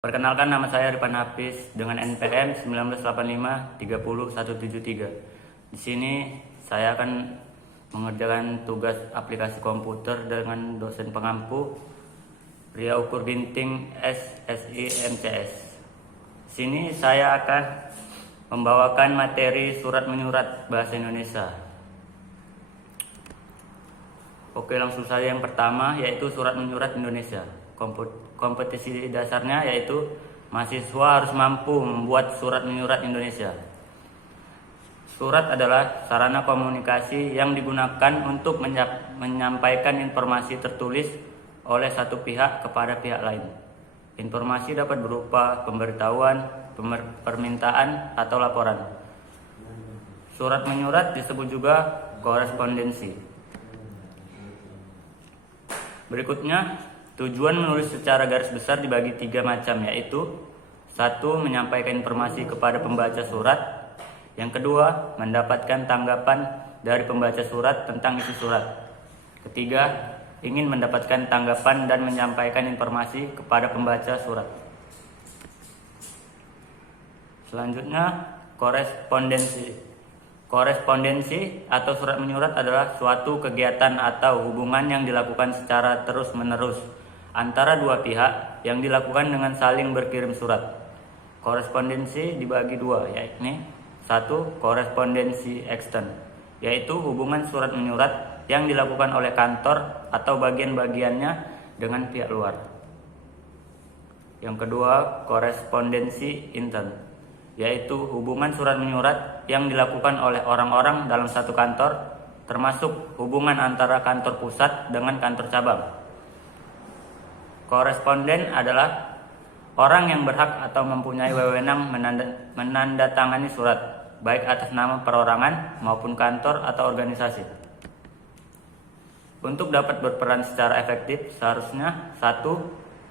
Perkenalkan, nama saya Ripan Hafiz dengan NPM 1985-30173. Di sini saya akan mengerjakan tugas aplikasi komputer dengan dosen pengampu Pria Ukur Binting SSI MCS. Di sini saya akan membawakan materi surat menyurat bahasa Indonesia. Oke, langsung saja yang pertama, yaitu surat menyurat Indonesia. Kompetisi dasarnya yaitu mahasiswa harus mampu membuat surat menyurat Indonesia. Surat adalah sarana komunikasi yang digunakan untuk menyampaikan informasi tertulis oleh satu pihak kepada pihak lain. Informasi dapat berupa pemberitahuan, permintaan, atau laporan. Surat menyurat disebut juga korespondensi. Berikutnya, tujuan menulis secara garis besar dibagi 3 macam, yaitu 1. Menyampaikan informasi kepada pembaca surat. Yang kedua, mendapatkan tanggapan dari pembaca surat tentang isi surat. Ketiga, ingin mendapatkan tanggapan dan menyampaikan informasi kepada pembaca surat. Selanjutnya, korespondensi. Korespondensi atau surat menyurat adalah suatu kegiatan atau hubungan yang dilakukan secara terus-menerus antara dua pihak yang dilakukan dengan saling berkirim surat. Korespondensi dibagi 2, yakni 1. Korespondensi ekstern, yaitu hubungan surat menyurat yang dilakukan oleh kantor atau bagian-bagiannya dengan pihak luar. Yang kedua, korespondensi intern, yaitu hubungan surat menyurat yang dilakukan oleh orang-orang dalam satu kantor, termasuk hubungan antara kantor pusat dengan kantor cabang. Koresponden adalah orang yang berhak atau mempunyai wewenang menandatangani surat, baik atas nama perorangan maupun kantor atau organisasi. Untuk dapat berperan secara efektif, seharusnya 1.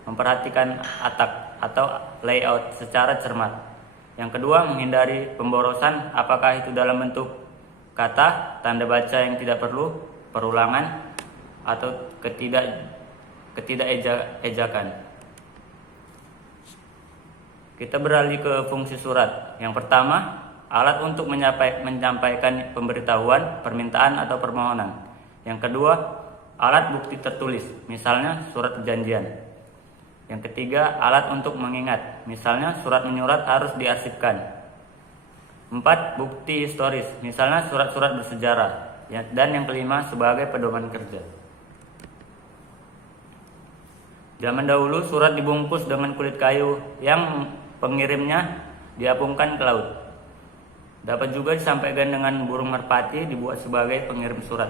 Memperhatikan atak atau layout secara cermat. Yang kedua, menghindari pemborosan, apakah itu dalam bentuk kata, tanda baca yang tidak perlu, perulangan, atau ketidakejakan. Kita beralih ke fungsi surat. Yang pertama, alat untuk menyampaikan pemberitahuan, permintaan, atau permohonan. Yang kedua, alat bukti tertulis, misalnya surat perjanjian. Yang ketiga, alat untuk mengingat, misalnya surat menyurat harus diarsipkan. 4. Bukti historis, misalnya surat-surat bersejarah. Dan yang kelima, sebagai pedoman kerja. Zaman dahulu surat dibungkus dengan kulit kayu yang pengirimnya diapungkan ke laut. Dapat juga disampaikan dengan burung merpati dibuat sebagai pengirim surat.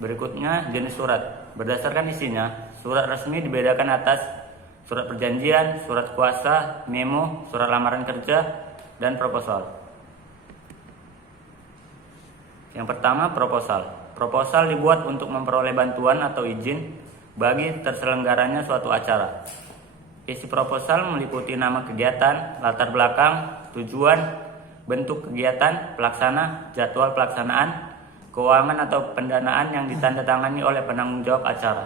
Berikutnya, jenis surat. Berdasarkan isinya, surat resmi dibedakan atas surat perjanjian, surat kuasa, memo, surat lamaran kerja, dan proposal. Yang pertama, proposal. Proposal dibuat untuk memperoleh bantuan atau izin bagi terselenggaranya suatu acara. Isi proposal meliputi nama kegiatan, latar belakang, tujuan, bentuk kegiatan, pelaksana, jadwal pelaksanaan, keuangan atau pendanaan yang ditandatangani oleh penanggung jawab acara.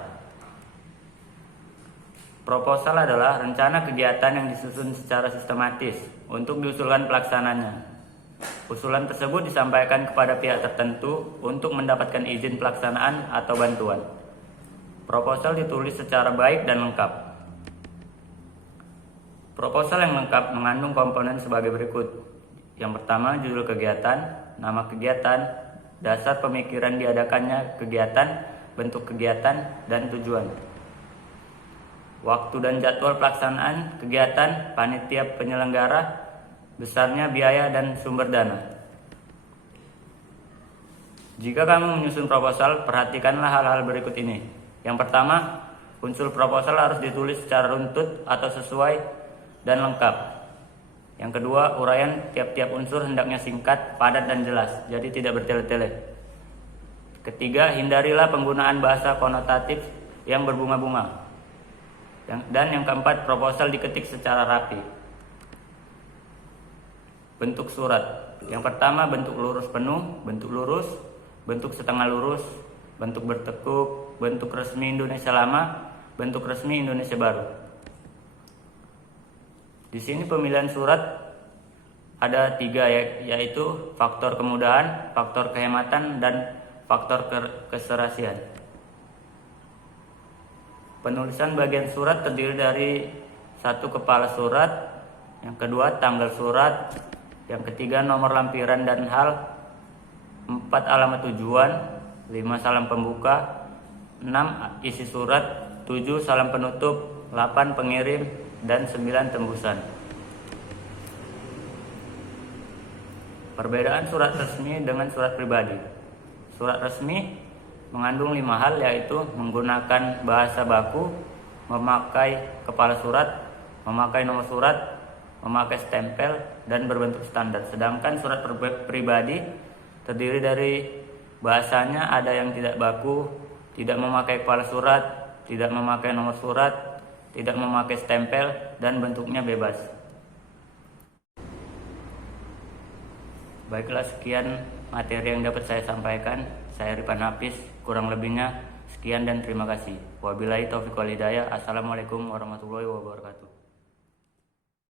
Proposal adalah rencana kegiatan yang disusun secara sistematis untuk diusulkan pelaksananya. Usulan tersebut disampaikan kepada pihak tertentu untuk mendapatkan izin pelaksanaan atau bantuan. Proposal ditulis secara baik dan lengkap. Proposal yang lengkap mengandung komponen sebagai berikut. Yang pertama, judul kegiatan, nama kegiatan, dasar pemikiran diadakannya kegiatan, bentuk kegiatan, dan tujuan. Waktu dan jadwal pelaksanaan kegiatan, panitia penyelenggara, besarnya biaya dan sumber dana. Jika kamu menyusun proposal, perhatikanlah hal-hal berikut ini. Yang pertama, unsur proposal harus ditulis secara runtut atau sesuai dan lengkap. Yang kedua, uraian tiap-tiap unsur hendaknya singkat, padat, dan jelas, jadi tidak bertele-tele. Ketiga, hindarilah penggunaan bahasa konotatif yang berbunga-bunga. Dan yang keempat, proposal diketik secara rapi. Bentuk surat. Yang pertama, bentuk lurus penuh, bentuk lurus, bentuk setengah lurus, bentuk bertekuk, bentuk resmi Indonesia Lama, bentuk resmi Indonesia Baru. Di sini pemilihan surat ada 3, yaitu faktor kemudahan, faktor kehematan, dan faktor keserasian. Penulisan bagian surat terdiri dari 1 kepala surat, yang kedua tanggal surat, yang ketiga nomor lampiran dan hal, 4 alamat tujuan, 5 salam pembuka, 6 isi surat, 7 salam penutup, 8 pengirim, dan 9 tembusan. Perbedaan surat resmi dengan surat pribadi. Surat resmi mengandung 5 hal, yaitu menggunakan bahasa baku, memakai kepala surat, memakai nomor surat, memakai stempel, dan berbentuk standar. Sedangkan surat pribadi terdiri dari bahasanya ada yang tidak baku, tidak memakai kepala surat, tidak memakai nomor surat, tidak memakai stempel, dan bentuknya bebas. Baiklah, sekian materi yang dapat saya sampaikan. Saya Ripan Hafiz, kurang lebihnya sekian dan terima kasih. Wabillahi taufiq wal hidayah. Assalamualaikum warahmatullahi wabarakatuh.